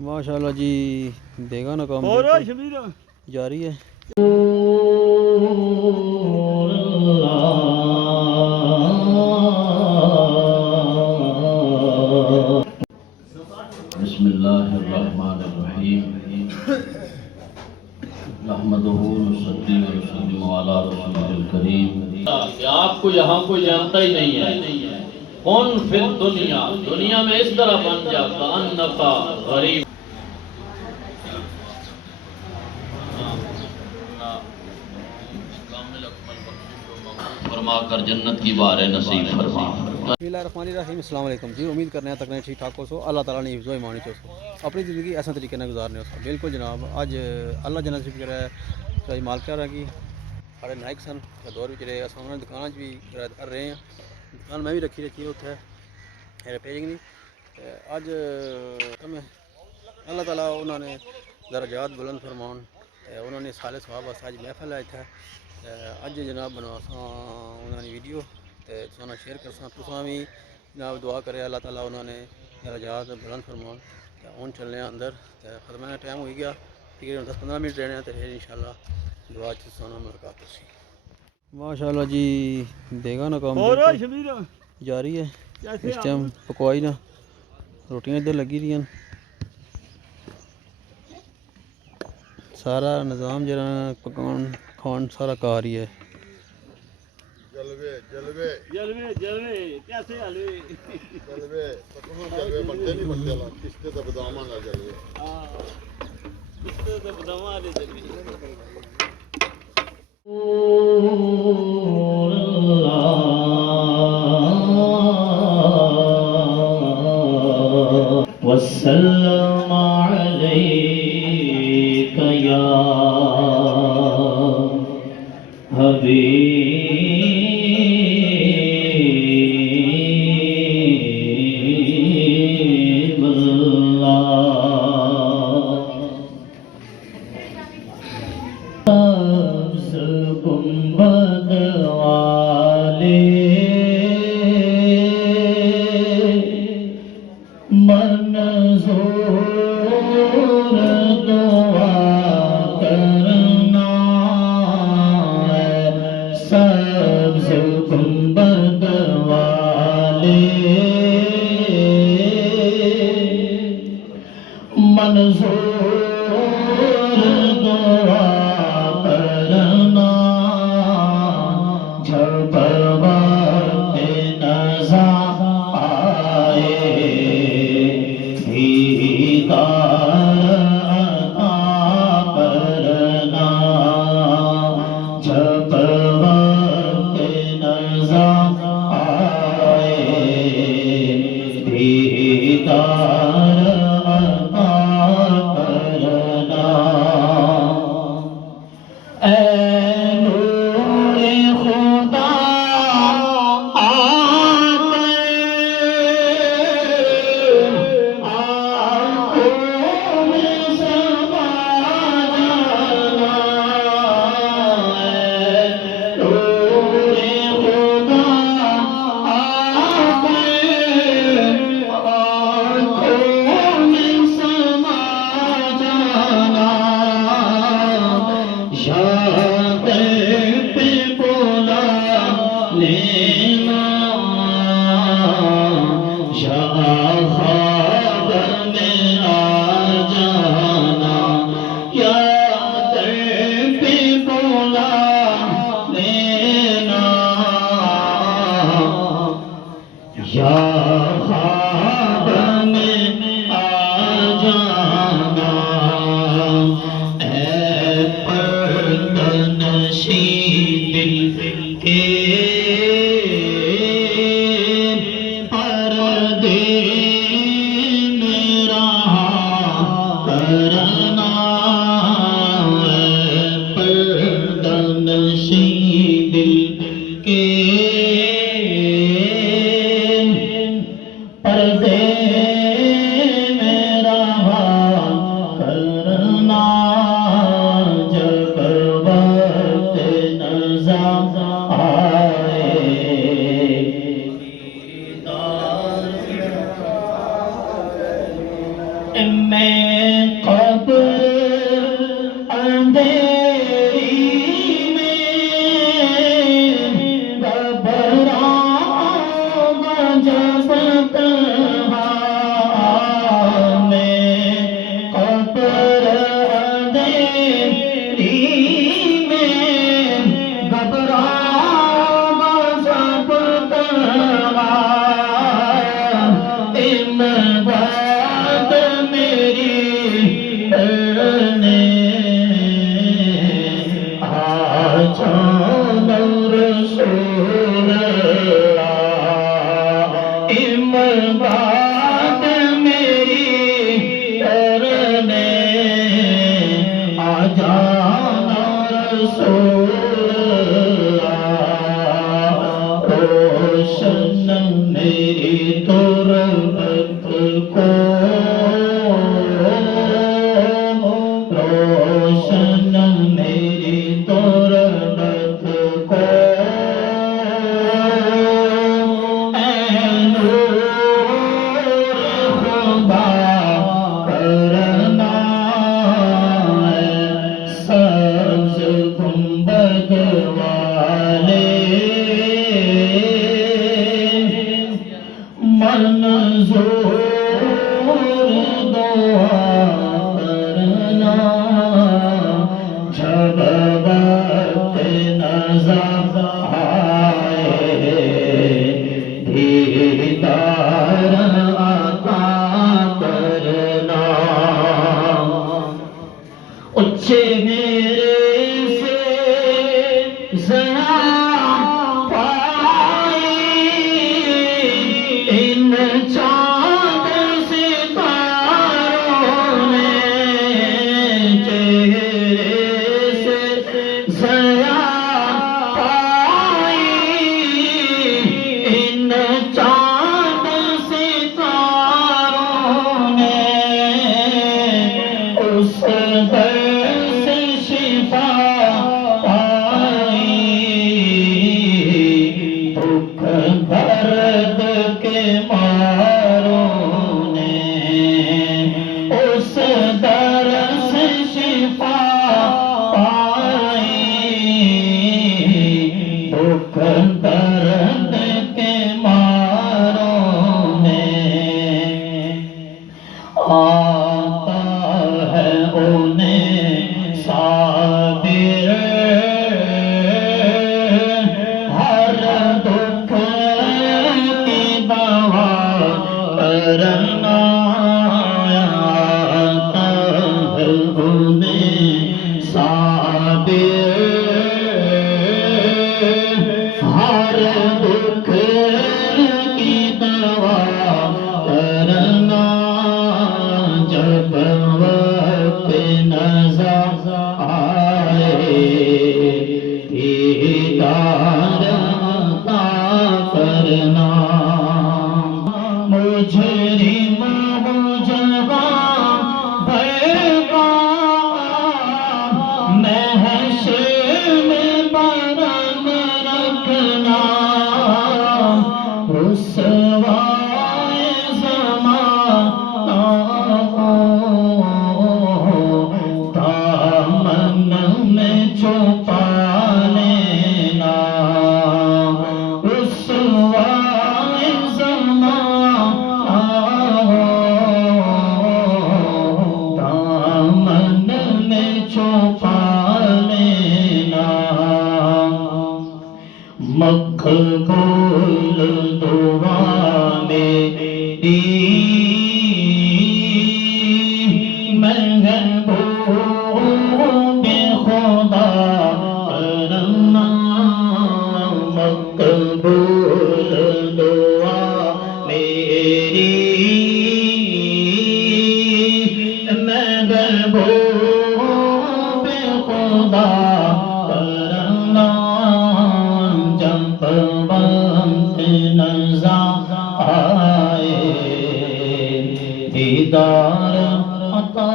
ماشاءاللہ جی دیگا نا کام جاری ہے. بسم اللہ الرحمن الرحیم نحمدہ ونصلی ونسلم علی رسولہ الکریم. کہ آپ کو یہاں کوئی جانتا ہی نہیں ہے. کون فی الدنیا، دنیا میں اس طرح بن جاتا انکا غریب. فرما کر جنت کی بار نصیب فرما. بسم اللہ الرحمن الرحیم. السلام علیکم جی. امید کرنے ہیں تک نہیں ٹھیک ٹھاک ہو سو. اللہ تعالیٰ نے حفظ و ایمانی چو سو اپنی زندگی ایسا طریقے سے گزارنے ہو سو. بالکل جناب اج اللہ جنت سے کرا ہے مالک رہا کہ سارے نائک سن دور بھی رہے اصل دکان بھی کر رہے ہیں. دکان میں بھی رکھی ہے اتنے ریپیرنگ نہیں. اج اللہ تعالیٰ انہوں نے درجات بلند فرمان انہوں نے سال سواب واسطے اج محفل ہے اتنے اج جناب بنوا سا انہوں نے ویڈیو تو شیئر کر سا تو بھی جناب دعا کرے اللہ تعالیٰ انہوں نے درجات بلند فرمان. ہوں چلنے ہیں اندر ختم کا ٹائم ہو گیا تقریباً 10-15 منٹ رہنے تو پھر انشاءاللہ دعا سونا ملاقات ہوسی. ماشاءاللہ جی دیگا نا کام جاری ہے. اس ٹائم پکوائی نا روٹیاں ادھر لگی رہی ہیں. سارا نظام جرا پکان کھان سارا کار ہی ہے. جلوے جلوے جلوے جلوے کیسے حلوے جلوے جلوے بنتے نہیں بنتے لا کشتے تے بداماں نال جلوے ہاں کشتے تے بداماں دے جلوے. وسلم علیک یا حبیب پردے جب تنہا میں قبر اندھیری میں گھبراؤں جب تنہا امداد میری کرنے آ جانا رسول اللہ امداد میری کرنے آ جانا رسول اللہ روشن میری تربت کو روشن میری تربت کو اے نور خدا کرنا سبز گنبد والے منظور دعا کرنا جب وقت نظر آئے دیدار عطا کرنا اچھے میرے سے ذرا پائی ان چاند ستاروں نے چہرے سے ذرا پائی ان چاند ستاروں نے اس در سے شفا پائی دکھ درد کے ماروں نے اس در سے شفا پائی دکھ درد کے ماروں نے آتا ہے انہیں صابر ہر دکھ کی دوا کرنا آتا ہے انہیں صابر ہر دکھ کی دوا کرنا جب وقت نظر آئے دیدار عطا کرنا مجرم ہو جگہ بھیگا محشر میں برم رکھنا رسوائے زمانہ دامن میں چھپا لینا رسوائے زمانہ دامن میں چھپا لینا مقبول دعا میری محبوب خدا کرنا مقبول دعا میری محبوب خدا کرنا جب وقت نظر آئے دیدار عطا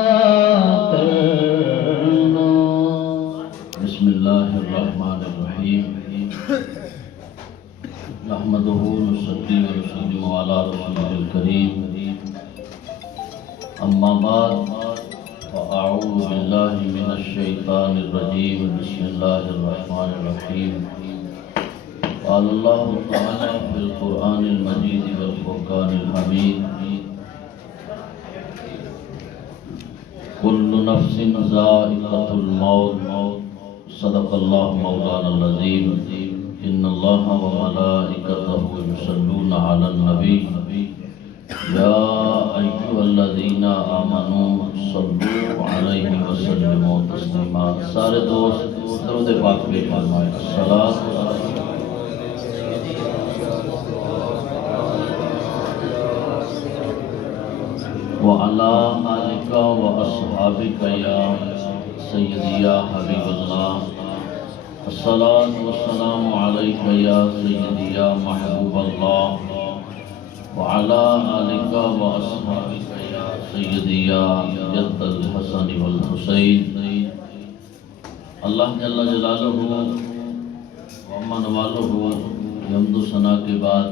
کرنا بسم اللہ الرحمن الرحیم نحمدہ ونصلی ونسلم علی رسولہ الکریم اما بعد فاعوذ باللہ من الشیطان الرجیم بسم اللہ الرحمن الرحیم قال اللہ تعالی فی القرآن المجید ذائقة الموت صدق الله مولانا العظيم إن الله وملائكته يصلون على النبي يا أيها الذين آمنوا صلوا عليه وسلموا تسليما. سارے دوست درود پاک پیش فرمائیں. الصلاۃ وعلى آلك وأصحابك يا سيدي يا حبيب الله. الصلاة والسلام عليك يا سيدي يا محبوب الله وعلى آلك وأصحابك يا سيدي يا جد الحسن والحسين. اللہ جل جلالہ ومن والہ حمد و ثنا کے بعد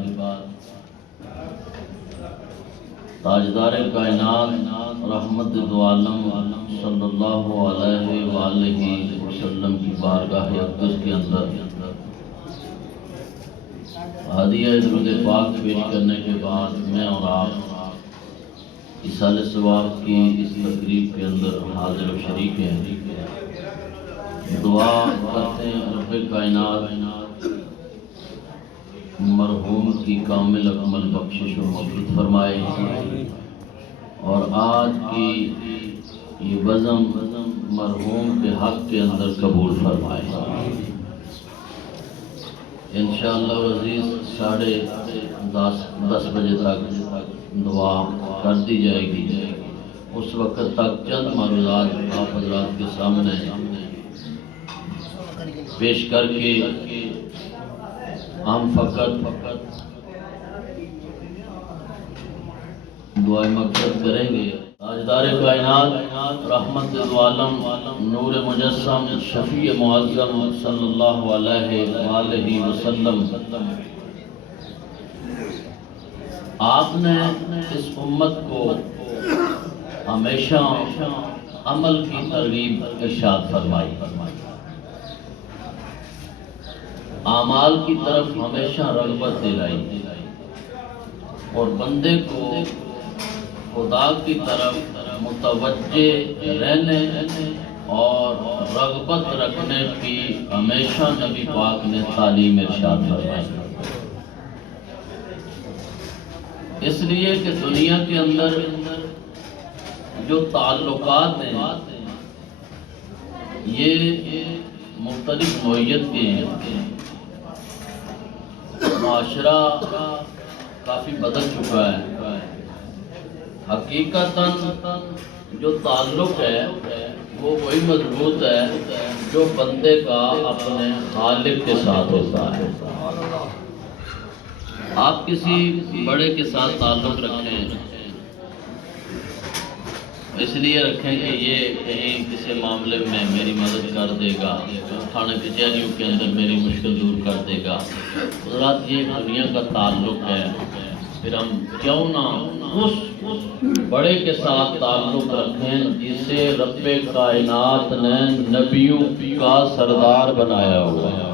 تاجدار کائنات رحمت دو عالم صلی اللہ علیہ وآلہ وسلم کی بارگاہ اقدس کے اندر ہدیہ درود پاک پیش کرنے کے بعد میں اور آپ ایصال ثواب کی اس تقریب کے اندر حاضر و شریک ہیں. دعا کرتے ہیں رب کائنات مرحوم کی کامل اکمل بخشش و مغفرت فرمائے اور آج کی یہ بزم مرحوم کے حق کے اندر قبول فرمائے. انشاءاللہ عزیز 10:30 بجے تک دعا کر دی جائے گی. اس وقت تک چند معروضات آپ حضرات کے سامنے پیش کر کے ہم فقط دعائے مقصد کریں گے. تاجدار کائنات رحمت دو عالم نور مجسم شفیع معظم صلی اللہ علیہ وآلہ وسلم، آپ نے اس امت کو ہمیشہ عمل کی ترغیب ارشاد فرمائی، اعمال کی طرف ہمیشہ رغبت دلائی اور بندے کو خدا کی طرف متوجہ رہنے اور رغبت رکھنے کی ہمیشہ نبی پاک نے تعلیم ارشاد فرمائی. اس لیے کہ دنیا کے اندر جو تعلقات ہیں یہ مختلف نوعیت کے ہیں. معاشرہ کافی بدل چکا ہے. حقیقتاً جو تعلق ہے وہ وہی مضبوط ہے جو بندے کا اپنے خالق کے ساتھ ہوتا ہے. آپ کسی بڑے کے ساتھ تعلق رکھیں، اس لیے رکھیں کہ یہ کہیں کسی معاملے میں میری مدد کر دے گا، تھانے کچہریوں کے اندر میری مشکل دور کر دے گا. حضرات یہ دنیا کا تعلق ہے. پھر ہم کیوں نہ اس بڑے کے ساتھ تعلق رکھیں جسے رب کائنات نے نبیوں کا سردار بنایا ہوا ہے.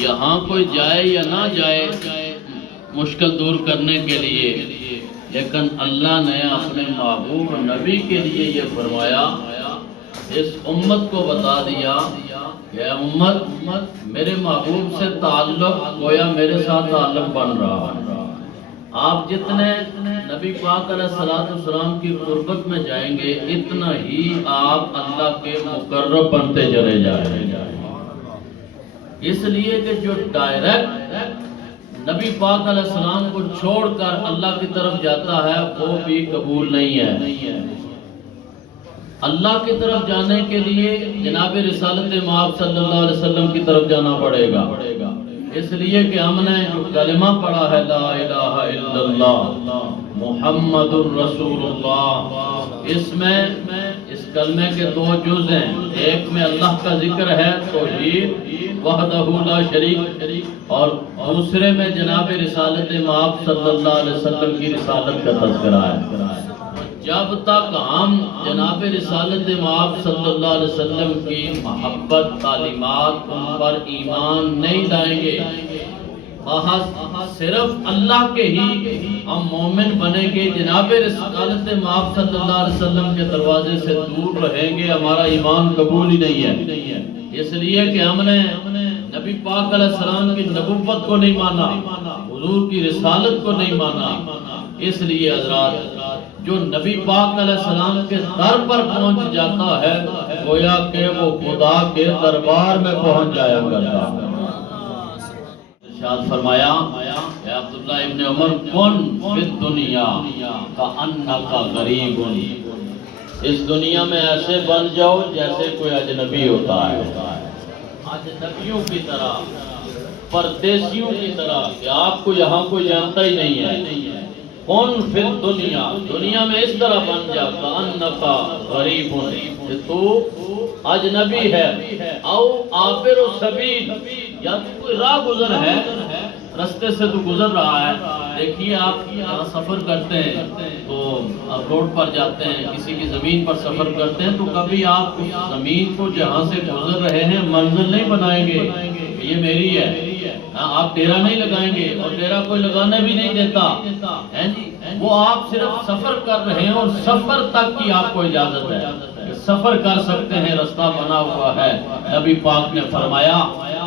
یہاں کوئی جائے یا نہ جائے مشکل دور کرنے کے لیے، لیکن اللہ نے اپنے محبوب نبی کے لیے یہ فرمایا، اس امت کو بتا دیا کہ امت میرے محبوب سے تعلق گویا میرے ساتھ تعلق بن رہا ہے. آپ جتنے نبی پاک علیہ السلام کی قربت میں جائیں گے اتنا ہی آپ اللہ کے مقرب بنتے چلے جائیں گے. اس لیے کہ جو ڈائریکٹ نبی پاک علیہ السلام کو چھوڑ کر اللہ کی طرف جاتا ہے وہ بھی قبول نہیں ہے. اللہ کی طرف جانے کے لیے جناب رسالت مآب صلی اللہ علیہ وسلم کی طرف جانا پڑے گا. اس لیے کہ ہم نے جو کلمہ پڑھا ہے لا الہ الا اللہ محمد الرسول اللہ، اس کلمے کے 2 جز ہیں. ایک میں اللہ کا ذکر ہے توحید وحدہ لا شریک، اور دوسرے میں جناب رسالت مآب صلی اللہ علیہ وسلم کی رسالت کا تذکرہ ہے. جب تک ہم جناب رسالت مآب صلی اللہ علیہ وسلم کی محبت تعلیمات ان پر ایمان نہیں لائیں گے محض صرف اللہ کے ہی ہم مومن بنیں گے، جناب رسالت مآب صلی اللہ علیہ وسلم کے دروازے سے دور رہیں گے، ہمارا ایمان قبول ہی نہیں ہے۔ اس لیے کہ ہم نے نبی پاک علیہ السلام کی نبوت کو نہیں مانا، حضور کی رسالت کو نہیں مانا۔ اس لیے حضرات جو نبی پاک علیہ السلام کے در پر پہنچ جاتا ہے گویا کہ وہ خدا کے دربار میں پہنچ جایا کرتا ہے۔ ارشاد فرمایا اے عبداللہ ابن عمر کن فی الدنیا کأنک غریب، اس دنیا میں ایسے بن جاؤ جیسے کوئی اجنبی ہوتا ہے، اجنبیوں کی طرح، پردیسیوں کی طرح، کہ آپ کو یہاں کوئی جانتا ہی نہیں ہے۔ کن فی الدنیا، دنیا میں اس طرح بن جا کأنک غریب، کہ تو اجنبی ہے، او عابر السبیل، یا تو کوئی راہ گزر ہے، رستے سے تو گزر رہا ہے۔ دیکھیے آپ یہاں سفر کرتے ہیں تو آپ روڈ پر جاتے ہیں، کسی کی زمین پر سفر کرتے ہیں تو کبھی آپ اس زمین کو جہاں سے گزر رہے ہیں منزل نہیں بنائیں گے کہ یہ میری ہے، آپ ڈیرا نہیں لگائیں گے، اور ڈیرا کوئی لگانے بھی نہیں دیتا ہے جی۔ وہ آپ صرف سفر کر رہے ہیں اور سفر تک کی آپ کو اجازت ہے کہ سفر کر سکتے ہیں، رستہ بنا ہوا ہے۔ نبی پاک نے فرمایا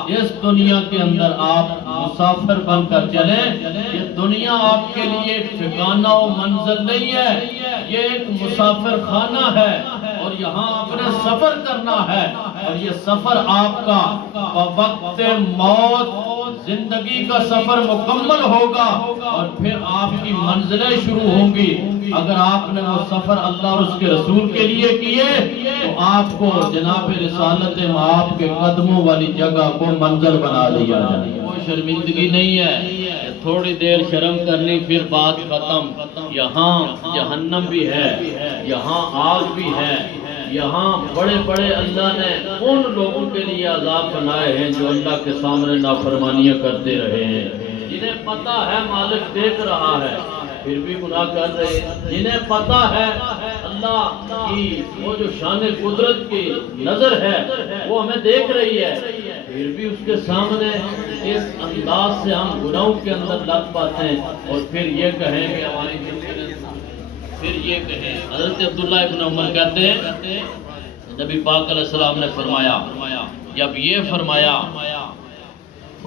اس دنیا کے اندر آپ مسافر بن کر چلیں، یہ دنیا آپ کے لیے ٹھکانہ و منزل نہیں ہے، یہ ایک مسافر خانہ ہے، اور یہاں آپ نے سفر کرنا ہے، اور یہ سفر آپ کا وقت موت زندگی کا سفر مکمل ہوگا، اور پھر آپ کی منزلیں شروع ہوں گی۔ اگر آپ نے وہ سفر اللہ اور اس کے رسول کے لیے کیے تو آپ کو جناب رسالت مآب کے قدموں والی جگہ کو منزل بنا دیا جائے۔ کوئی شرمندگی نہیں ہے، تھوڑی دیر شرم کرنی پھر بات ختم۔ یہاں جہنم بھی ہے، یہاں آگ بھی ہے، یہاں بڑے بڑے اللہ نے ان لوگوں کے لیے عذاب بنائے ہیں جو اللہ کے سامنے نافرمانیاں کرتے رہے ہیں، جنہیں پتا ہے مالک دیکھ رہا ہے پھر بھی گناہ کر رہے ہیں، جنہیں پتا ہے اللہ کی وہ جو شان قدرت کی نظر ہے وہ ہمیں دیکھ رہی ہے، پھر بھی اس کے سامنے اس انداز سے ہم گناہوں کے اندر لگ پاتے ہیں، اور پھر یہ کہیں کہ ہماری پھر یہ کہیں۔ حضرت عبداللہ ابن عمر کہتے ہیں نبی پاک علیہ السلام نے فرمایا، جب یہ فرمایا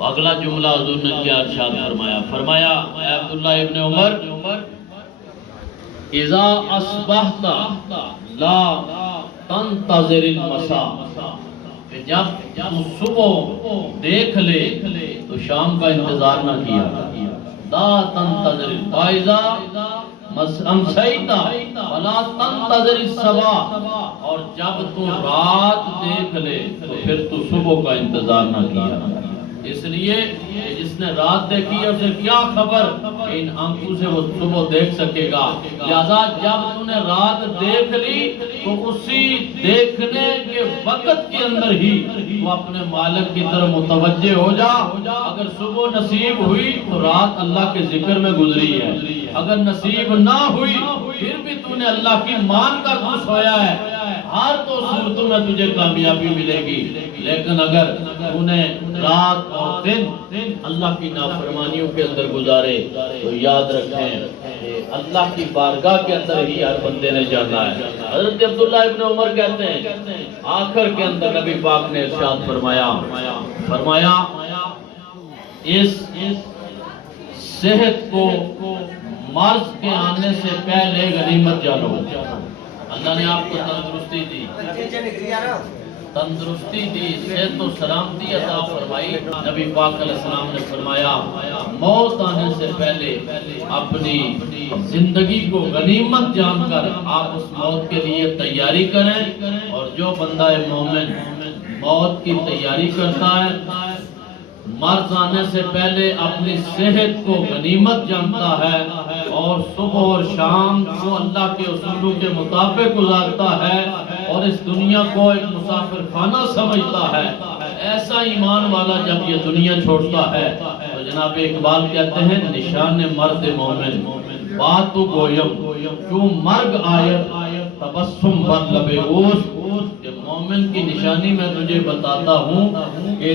اگلا جملہ حضور نے کیا ارشاد فرمایا اے عبداللہ ابن عمر اذا اصبحت لا تنتظر المساء، کہ جب تو صبح دیکھ لے تو شام کا انتظار نہ کیا، لا تنتظر فائزہ امسیتا ولا تنتظر الصباح، اور جب تو رات دیکھ لے تو پھر تو صبح کا انتظار نہ کیا۔ اس لیے کہ جس نے رات دیکھی ہے اسے کیا خبر کہ ان آنکھوں سے وہ صبح دیکھ سکے گا، لہذا جب تو نے رات دیکھ لی تو اسی دیکھنے کے وقت کے اندر ہی وہ اپنے مالک کی طرف متوجہ ہو جا۔ اگر صبح نصیب ہوئی تو رات اللہ کے ذکر میں گزری ہے، اگر نصیب نہ ہوئی پھر بھی تو نے اللہ کی مان کر تو سویا ہے، ہر تو صورتوں میں تجھے کامیابی ملے گی، لیکن اگر تو نے رات اور دن اللہ کی نافرمانیوں کے اندر گزارے تو یاد رکھیں کہ اللہ کی بارگاہ کے اندر ہی ہر بندے نے جانا ہے۔ حضرت عبداللہ ابن عمر کہتے ہیں آخر کے اندر نبی پاک نے ارشاد فرمایا اس صحت کو مرض کے آنے سے پہلے غنیمت جانو۔ اللہ نے آپ کو تندرستی دی، صحت و سلامتی عطا فرمائی۔ نبی پاک علیہ السلام نے فرمایا موت آنے سے پہلے اپنی زندگی کو غنیمت جان کر آپ اس موت کے لیے تیاری کریں، اور جو بندہ مومن موت کی تیاری کرتا ہے، مرض آنے سے پہلے اپنی صحت کو غنیمت جانتا ہے، اور صبح اور شام کو اللہ کے اصولوں کے مطابق گزارتا ہے، اور اس دنیا کو ایک مسافر خانہ سمجھتا ہے، ایسا ایمان والا جب یہ دنیا چھوڑتا ہے تو جناب اقبال کہتے ہیں نشان مرد مومن باتو گویم کیوں مرگ آیت تبسم بر لب اوست، کہ مومن کی نشانی میں تجھے بتاتا ہوں کہ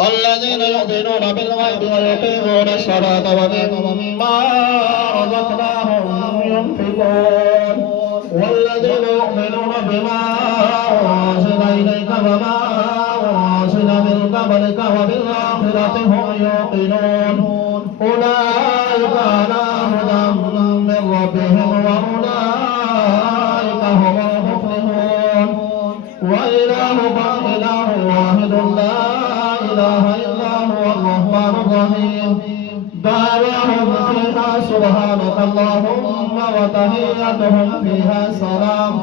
الذين يؤمنون بالغيب ويقيمون الصلاة ومما رزقناهم ينفقون والذين يؤمنون بما أنزل إليك وما أنزل من قبلك وبالآخرة هم يوقنون أولئك على هدى من ربهم وأولئك هم المفلحون وإلهكم إله واحد لا إله إلا هو الرحمن الرحيم دعواهم فيها سبحانك اللهم وتحيتهم فيها سلام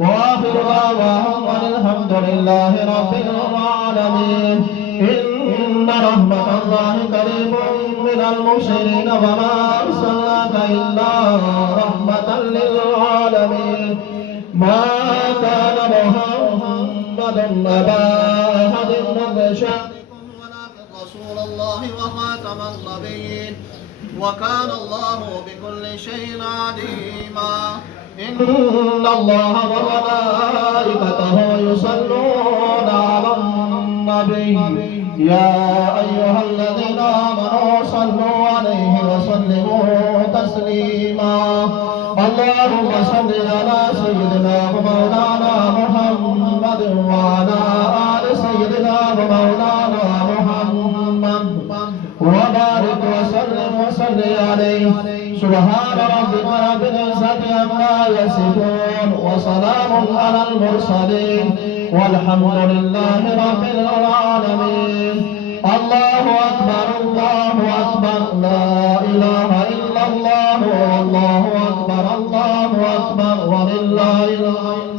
وآخر دعواهم أن الحمد لله رب العالمين إن رحمة الله قريب من المحسنين وما أرسلناك إلا رحمة للعالمين ما كان محمد أبا أحد من رجالكم ولكن رسول الله وخاتم النبيين وكان الله بكل شيء عليما إن الله وملائكته يصلون على النبي يا أيها الذين آمنوا صلوا عليه وسلموا تسليما اللهم صل على سيدنا ومولانا محمد وعلى آل سيدنا ومولانا محمد وبارك وسلم عليه سبحان ربك رب العزة عما يصفون وسلام على المرسلين والحمد لله رب العالمين. الله أكبر الله أكبر لا إله إلا الله والله أكبر الله أكبر ولله الحمد.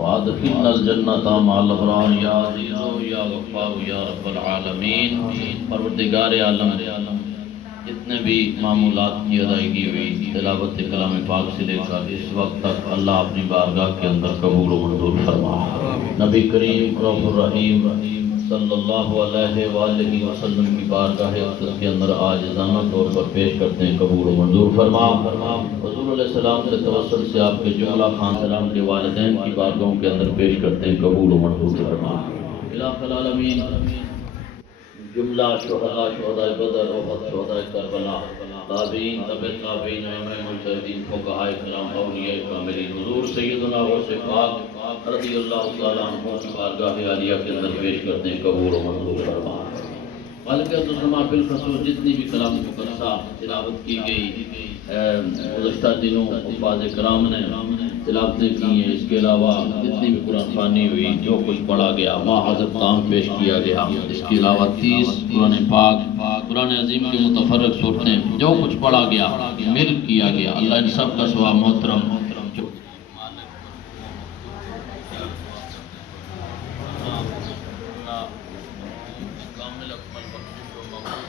وادخلنا الجنة مع الابرار یا عزیز یا غفار یا رب العالمین. پروردگار عالم جتنے بھی معمولات کی ادائیگی ہوئی تلاوت کلام پاک سے لے کر اس وقت تک اللہ اپنی بارگاہ کے اندر قبول و منظور فرما. نبی کریم رؤوف الرحیم صلی اللہ علیہ وآلہ وسلم کی بارگاہ اقدس کے اندر عاجزانہ طور پر پیش کرتے ہیں قبول و منظور فرما. حضور علیہ السلام کے توسل سے آپ کے جملہ خان سلام کے والدین کی بارگاہوں کے اندر پیش کرتے ہیں قبول و منظور فرما. الہ العالمین جملہ شہداء شہداء بدر احد شہداء کربلا تابعین تبع تابعین ائمہ مجتہدین فقہاء کرام اولیاء کاملین حضور سیدنا غوث پاک رضی اللہ تعالیٰ عنہ کی بارگاہ عالیہ کے اندر پیش کرتے ہیں قبول و منظور فرما. مالک السماء بالخصوص جتنی بھی کلام مقدسہ تلاوت کی گئی گزشتہ دنوں حفاظ کرام نے تلاوتیں کی ہیں، اس کے علاوہ جتنی بھی قرآن خوانی ہوئی جو کچھ پڑھا گیا ماں حضرت کام پیش کیا گیا، اس کے علاوہ 30 قرآن پاک قرآن عظیم کی متفرق صورتیں جو کچھ پڑھا گیا مل کیا گیا، اللہ ان سب کا ثواب محترم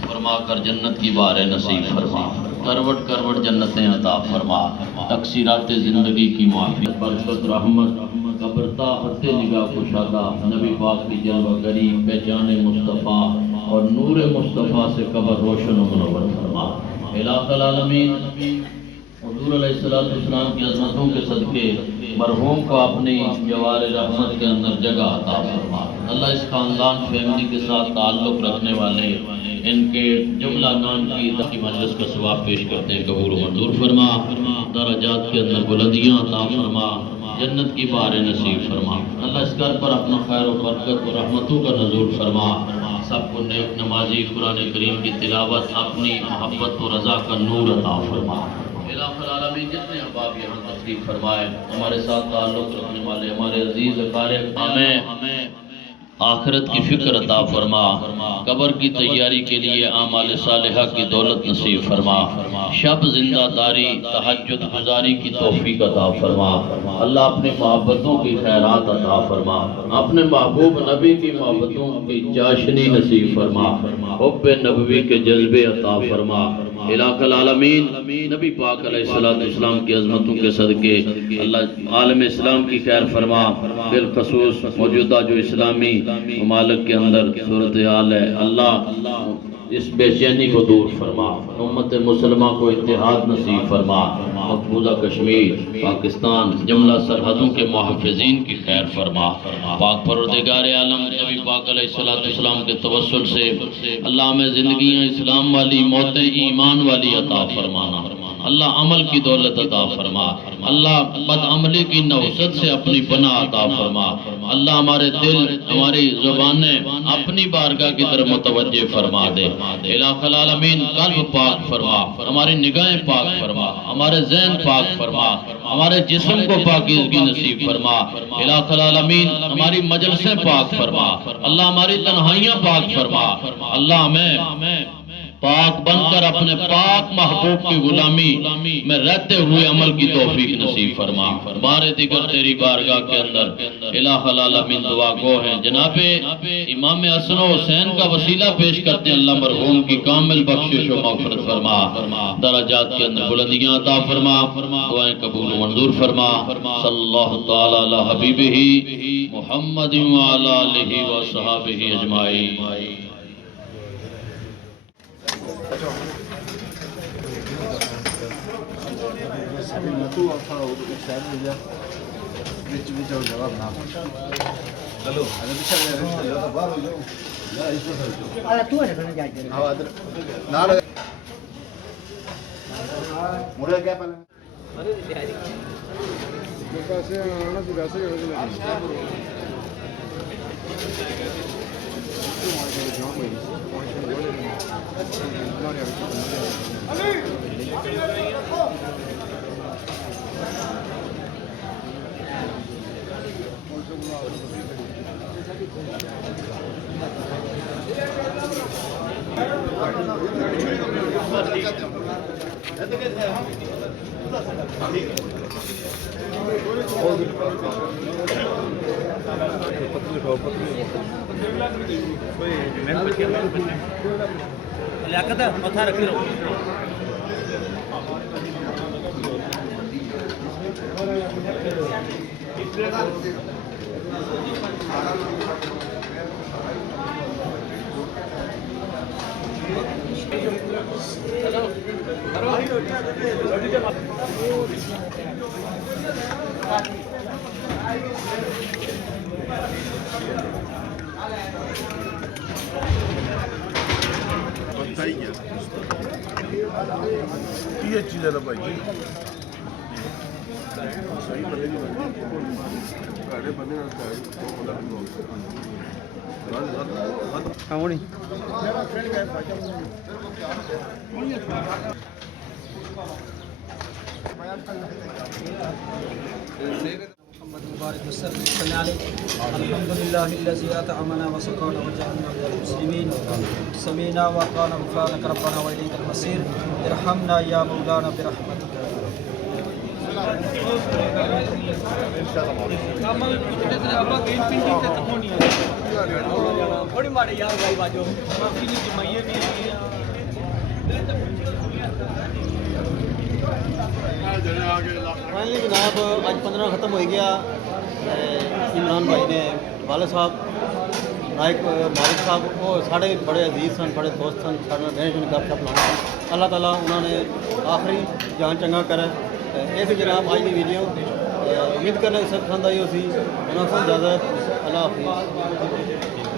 فرما کر جنت کی بار نصیب فرما. کروٹ کروٹ جنتیں عطا فرما. تقصیرات زندگی کی معافی برکت رحمت قبرتا خط نگاہ کشادہ نبی پاک کی جلوہ گری پہچان مصطفیٰ اور نور مصطفیٰ سے قبر روشن و منور فرما. الہ العالمین حضور علیہ السلام کی عظمتوں کے صدقے مرحوم کو اپنی جوار رحمت کے اندر جگہ عطا فرما. اللہ اس خاندان فیملی کے ساتھ تعلق رکھنے والے ان کے جملہ نام کی مجلس کا ثواب پیش کرتے ہیں قبول و منظور فرما. درجات کے اندر بلندیاں عطا فرما. جنت کی بار نصیب فرما. اللہ اس گھر پر اپنا خیر و برکت و رحمتوں کا نزول فرما. سب کو نیک نمازی قرآن کریم کی تلاوت اپنی محبت و رضا کا نور عطا فرما. الہ العالمین جتنے احباب یہاں تشریف فرمائے ہمارے ساتھ تعلق رکھنے والے ہمارے عزیز اقارب ہمیں آخرت کی فکر عطا فرما. قبر کی تیاری کے لیے اعمال صالحہ کی دولت نصیب فرما. شب زندہ داری تہجد گزاری کی توفیق عطا فرما. اللہ اپنی محبتوں کی خیرات عطا فرما. اپنے محبوب نبی کی محبتوں کی چاشنی نصیب فرما. حب نبوی کے جذبے عطا فرما. الہ العالمین نبی پاک علیہ السلام کی عظمتوں کے صدقے اللہ عالم اسلام کی خیر فرما. بالخصوص موجودہ جو اسلامی ممالک کے اندر صورتحال ہے اللہ اس بے چینی کو دور فرما. امت مسلمہ کو اتحاد نصیب فرما. مقبوضہ کشمیر پاکستان جملہ سرحدوں کے محافظین کی خیر فرما. پاک پروردگار عالم نبی پاک علیہ السلام کے توسل سے اللہ ہمیں زندگیاں اسلام والی موتیں ایمان والی عطا فرمانا. اللہ عمل کی دولت عطا فرما. اللہ بد عملی کی نوست سے اپنی پناہ عطا فرما. اللہ ہمارے دل ہماری زبانیں اپنی بارگاہ کی طرف متوجہ فرما دے. الہ العالمین قلب پاک فرما. ہماری نگاہیں پاک فرما. ہمارے ذہن پاک فرما. ہمارے جسم کو پاکیزگی نصیب فرما. الہ العالمین ہماری مجلسیں پاک فرما. اللہ ہماری تنہائیاں پاک فرما. اللہ ہمیں پاک بن کر اپنے پاک محبوب کی غلامی میں رہتے ہوئے عمل کی توفیق نصیب فرما. بار دیگر تیری بارگاہ کے اندر الہ العالمین دعا گو ہیں جناب امام حسن و حسین کا وسیلہ پیش کرتے ہیں. اللہ مرحوم کی کامل بخشش و مغفرت فرما. درجات کے اندر بلندیاں عطا فرما. دعائیں قبول و منظور فرما. صلی اللہ تعالی علی حبیبہ محمد وعلی آلہ وصحبہ اجمعین. Gracias. لیاقت متھا رکھی رہو یہ چیز ہے نا بھائی جی صحیح بندے کی بندے محمد مبارک وسلم صلی علیہ الحمد للہ الذی اطعمنا وسقانا وجعلنا من المسلمین سمینا وقانا غفرانک ربنا والیک المصیر ارحمنا یا مولانا برحمتک بڑی ماڑے یار بھائی باجو فائنلی جناب اج 15 ختم ہو گیا عمران بھائی نے والد صاحب نائک مالک صاحب وہ سارے بڑے عزیز سن بڑے دوست سن سارے رہنے شن گپ شپ لانا اللہ تعالیٰ انہوں نے آخری جان چنگا کرے یہ جناب اج کی ویڈیو امید کرنا سب پسند آئی ہو سی انہوں نے اجازت اللہ حافظ